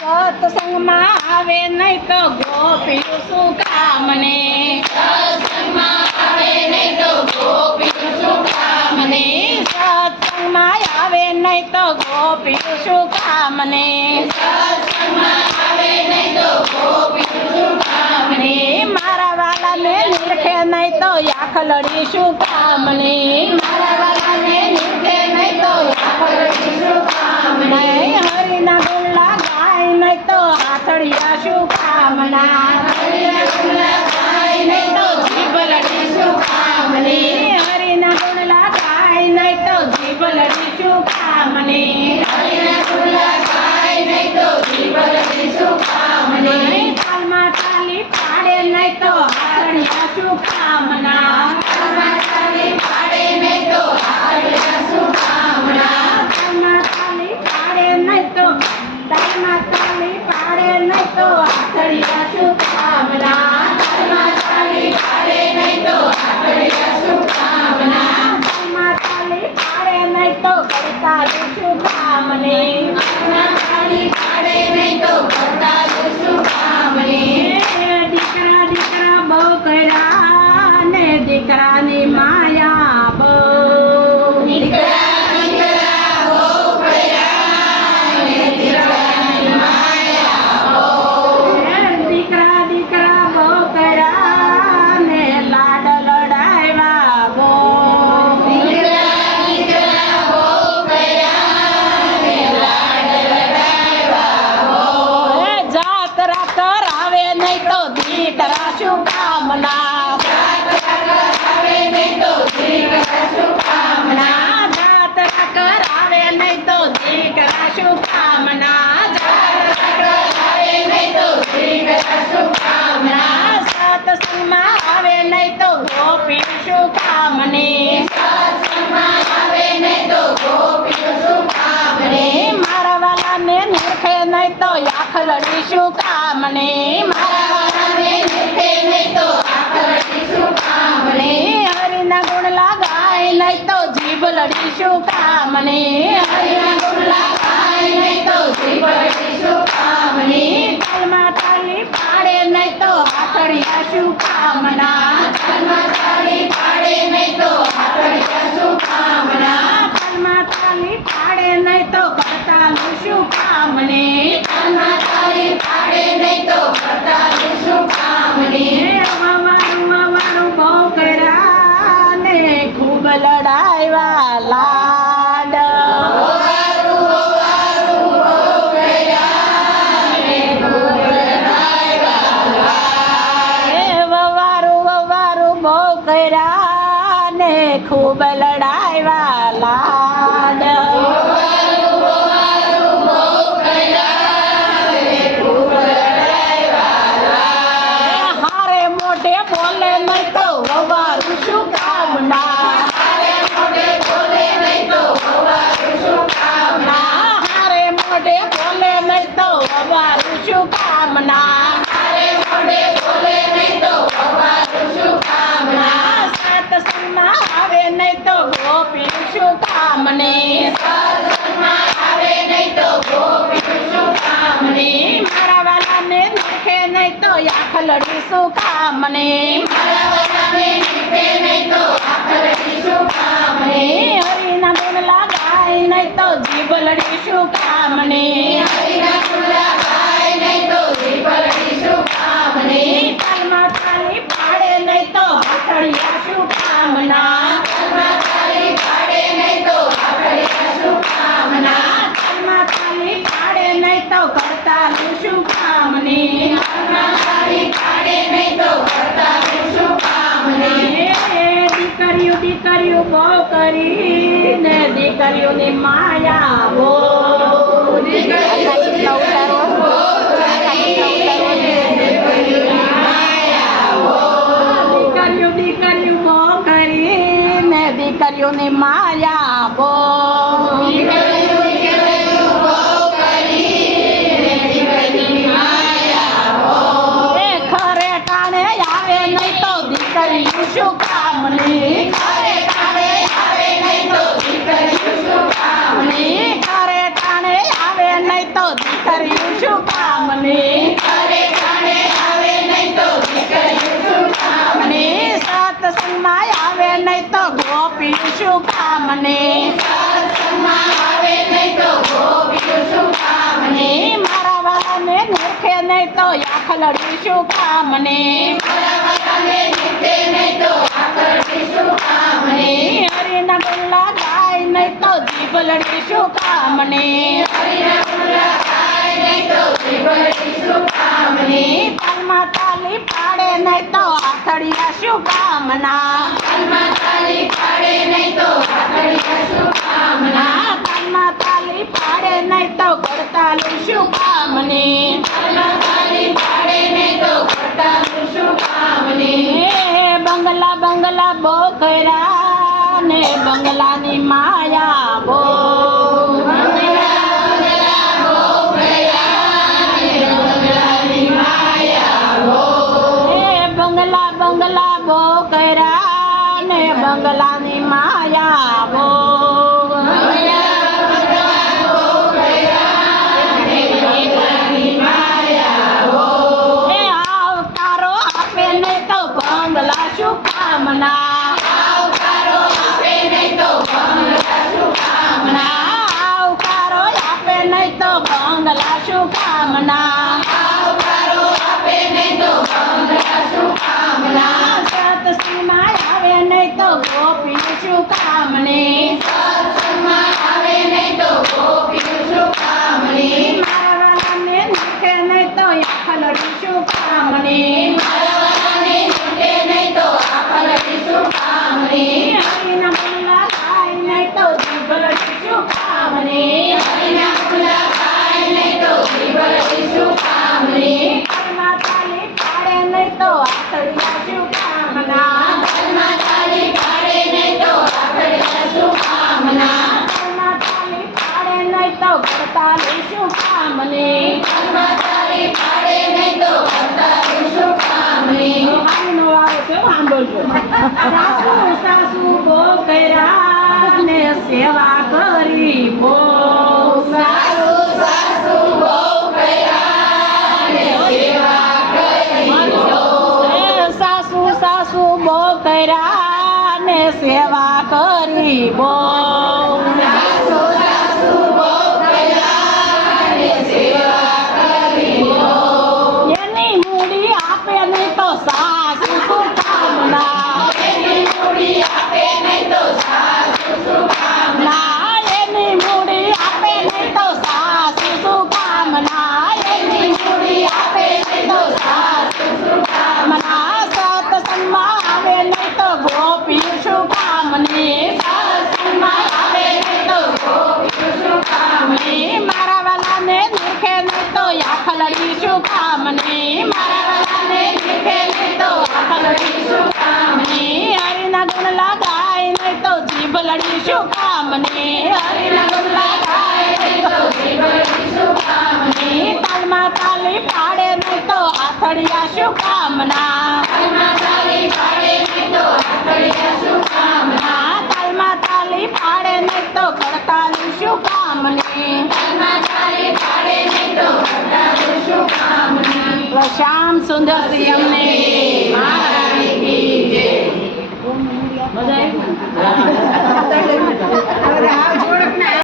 સત્સંગમાં આવે નહીં તો ગોપીઓ શું કામને? સત્સંગમાં આવે નહીં તો ગોપીઓ શું કામને? સત્સંગમાં આવે નહીં તો ગોપીઓ શું કામને? સત્સંગમાં આવે નહીં તો ગોપીઓ શું કામને? મારા વાલાને નિરખે નહીં તો આખલડી શું કામને? મારા વાલાને નિરખે નહીં તો આખલડી શું કામને? હરિના ગુણલા ગાય નહીં તો હાથડિયા શું કામના? હરિના ગુણલા ગાય નહીં તો જીભલડી શું કામને? હરિના ગુણલા ગાય નહીં તો જીભલડી શું કામને? હરિના ગુણલા ગાય નહીં તો જીભલડી શું કામને? તાલમાં તાલી પાડે નહીં તો હાથડિયા શું કામના? તાલમાં તાલી પાડે નહીં તો હાથડિયા શું કામના? તાલમાં તાલી પાડે નહીં તો હાથડિયા શું કામના? તાલમાં તાલી પાડે નહીં તો હાથડિયા શું કામના? તાલમાં તાલી પાડે નહીં તો કરતાલી શું કામને? તાલમાં તાલી પાડે નહીં તો કરતાલી શું કામને? દીકરા દીકરા બહુ કર્યા ને દીકરાની માયા બહુ. દીકરા દીકરા બહુ કર્યા ને દીકરાની માયા બહુ. દીકરા દીકરા બહુ કર્યા ને લાડ લડાવ્યા બહુ. દીકરા દીકરા બહુ કર્યા ને લાડ લડાવ્યા બહુ. જાત્રા કરાવે નહીં તો દીકરા શું કામના? આવે નહીં તો દીકરા શું કામના? જાત્રા કરાવે નહીં તો દીકરા શું કામના? આવે નહીં તો દીકરા શું કામના? સત્સંગમાં આવે નહીં તો ગોપી શું કામને? સત્સંગમાં આવે નહીં તો ગોપીઓ શું કામને? મારા વાલાને નિરખે નહીં તો આખલડી શું કામને? મારા વાલાને નિરખે નહીં તો આખલડી શું કામને? હરિના ગુણલા ગાય નહીં તો જીભલડી શું કામને? હરિના ગુણલા ગાય નહીં તો જીભલડી શું કામને? તાલમાં તાલી પાડે નહીં તો હાથડિયા શું કામના? તાલમાં તાલી પાડે નહીં તો હાથડિયા શું કામના? તાલમાં તાલી પાડે નહીં તો કરતાલું શું કામને? તાલમાં તાલી પાડે નહીં તો કરતાલી શું કામને? વવારું બહુ કર્યા ને ખૂબ લડાવ્યા લાડ. વવારું વવારું બહુ કર્યા ને ખૂબ લડાવ્યા લાડ. વવારું બહુ કર્યા ને ખૂબ લડાવ્યા લાડ. વવારું વવારું બહુ કર્યા ને ખૂબ લડાવ્યા લાડ. હારે મોઢે બોલે નહીં તો વવારું શું કામના? હારે મોઢે બોલે નહીં તો વવારું શું કામના? હારે મોઢે બોલે નહીં તો વવારું શું કામના? હારે મોઢે બોલે નહીં તો વવારું શું કામના? સત્સંગમાં આવે નહીં તો ગોપી શું કામને? સત્સંગમાં આવે નહીં તો ગોપીઓ શું કામને? મારા વાલાને નિરખે નહીં તો આખલડી શું કામને? મારા વાલાને નિરખે નહીં તો આખલડી શું કામને? હરિના ગુણલા ગાય નહીં તો જીભલડી શું કામને? હરિના ગુણલા ગાય નહીં તો જીભલડી શું કામને? તાલમાં તાલી પાડે નહીં તો હાથડિયા શું કામના? તાલમાં તાલી પાડે નહીં તો હાથડિયા શું કામના? તાલમાં તાલી પાડે નહીં તો કરતાલું શું કામને? તાલમાં તાલી પાડે નહીં તો કરતાલી શું કામને? દીકરીઓ દીકરીઓ બહુ કરી ને દીકરીઓની માયા બહુ. દીકરીઓની માયા બહુ. દીકરીઓ દીકરીઓ બહુ કરી ને દીકરીઓની માયા બહુ. દીકરીઓ દીકરીઓ બહુ કરી ને દીકરીની માયા બહુ. ખરે ટાણે આવે નહીં તો દીકરીઓ શું કામની? ખરે ટાણે આવે નહીં તો દીકરીઓ શું કામની? ખરે ટાણે આવે નહીં તો દીકરીઓ શું કામની ઘરે ઘરે આવે નહીં તો દીકરીઓ શું કામની સત્સંગમાં આવે નહીં તો ગોપીઓ શું કામની સત્સંગમાં આવે નહીં તો ગોપીઓ શું કામની મારા વાલાને નિરખે નહીં તો આખલડી શું કામની બરાબરને નીચે નહીં તો આકર્ષી શું કામની હરિના ગુલ્લા ગાય નહીં તો જીભલડી શું કામની હરિના ગુલ્લા ગાય નહીં તો જીભલડી શું કામની તાલમાં તાલી પાડે નહીં તો આથડિયા શું કામના તાલમાં તાલી પાડે નહીં તો આકર્ષી શું કામના તાલમાં તાલી પાડે નહીં તો ગળતાલું શું કામની તાલમાં તાલી પાડે નહીં તો કરતાલું શું કામની બંગલા બંગલા બહુ કર્યા ને બંગલાની માયા બહુ બંગલા બંગલા બહુ કર્યા ને બંગલાની માયા બહુ આવકારો આપે નહીં તો બંગલા શું કામના આવકારો આપે નહીં તો બંગલા શું કામના આવકારો આપે નહીં તો બંગલા શું કામના આવકારો આપે નહીં તો બંગલા શું કામના સત્સંગમાં આવે નહીં તો ગોપી શું કામની સત્સંગમાં આવે નહીં તો ગોપીઓ શું કામની મારા વાલાને નીચે નહીં તો આખલડી શું કામની મારવાને નીચે નહીં તો આકર્ષી શું કામની હરિના ગુલ્લા ગાય નહીં તો જીભલડી શું કામની હરિના ગુલ્લા ગાય નહીં તો જીભલડી શું કામની તાલમાં તાલી પાડે નહીં તો આથડિયા શું કામના તાલમાં તાલી પાડે નહીં તો આકર્ષી શું કામના તાલમાં તાલી પાડે નહીં તો ગળતાલું શું કામની તાલમાં તાલી પાડે નહીં તો કરતાલું શું કામની આનો આવે છે સાંભળજો સાસુ સાસુ બહુ કર્યા ને સેવા કરી બહુ સાસુ સાસુ બહુ કર્યા ને સેવા કરી સાસુ સાસુ બહુ કર્યા ને સેવા કરી બહુ સાસુ સાસુ બહુ કર્યા ને સેવા કરી એની મૂડી આપે નહીં તો સાસુ શું કામના એની મૂડી આપે નહીં તો સાસુ શું કામના એની મૂડી આપે નહીં તો સાસુ શું કામના એની મૂડી આપે નહીં તો સાસુ શું કામના સત્સંગમાં આવે નહીં તો ગોપી શું કામની સત્સંગમાં આવે નહીં તો ગોપીઓ શું કામની મારા વાલાને નીરખે નહીં તો આખલડી શું કામની મારા વાલાને નીચે નહીં તો આકર્ષી શું કામની હરિના ગુણ લગાય નહીં તો જીભલડી શું કામની હરિના ગુલ્લા ગાય નહીં તો જીભલડી શું કામની તાલમાં તાલી પાડે નહીં તો આથડિયા શું કામના તાલમાં તાલી પાડે નહીં તો આકર્ષી શું કામના તાલમાં તાલી પાડે નહીં તો ગળતાલું શું કામની તાલમાં તાલી પાડે નહીં તો કરતાલું શું કામની શ્યામ સુંદર શ્રી અમને મહારાણી કી જય મજા આવી